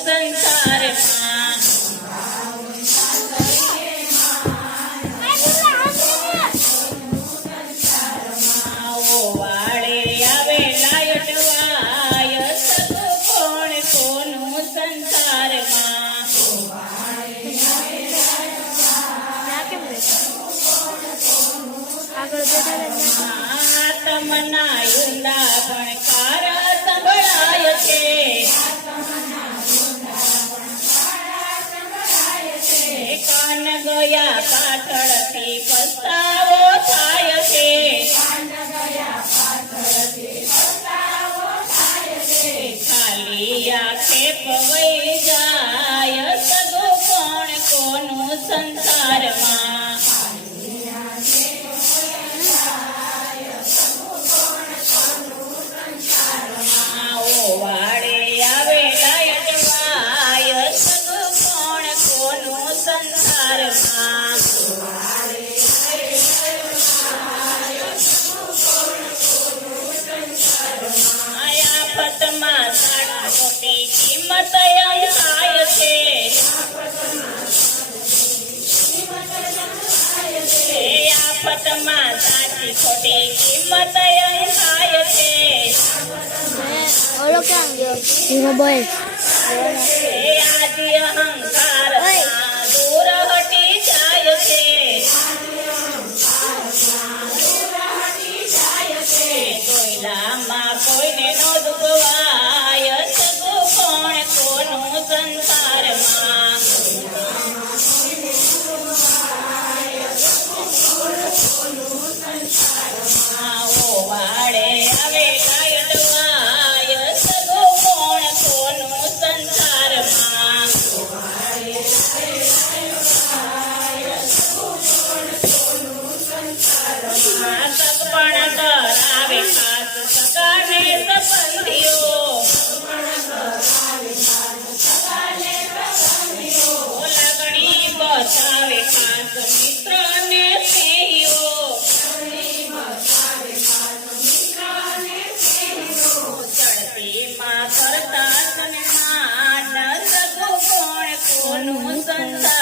સંસારમાં આવો વાળે આવેલા અટવાય સગો ગયા પાછળથી પસ્તાવો થાય છે ખાલી આખે પવઈ જાય સગો કોણ કોનું સંસારમાં છે એ આફતમાં સાચી ખોટી કિંમત થાય છે. ને ગયો હીરો બોય એ અહંકાર કોનું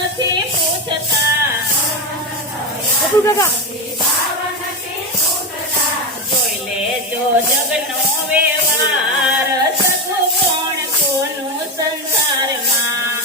નથી પૂછતા. કાકા. જોઈ લેજો જગનો વ્યવહાર સગો કોણ કોનું સંસારમાં?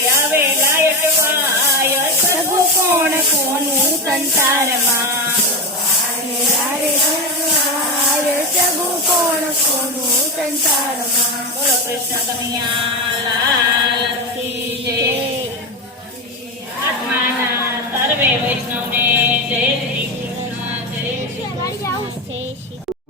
કોણ કોનું સંસારમાં? જગુ કોણ કોનું સંસારમાં? બોલો કૃષ્ણ કમિયા લાલ કી જય આત્માના સર્વે વૈષ્ણવને જય શ્રી કૃષ્ણ, જય શ્રી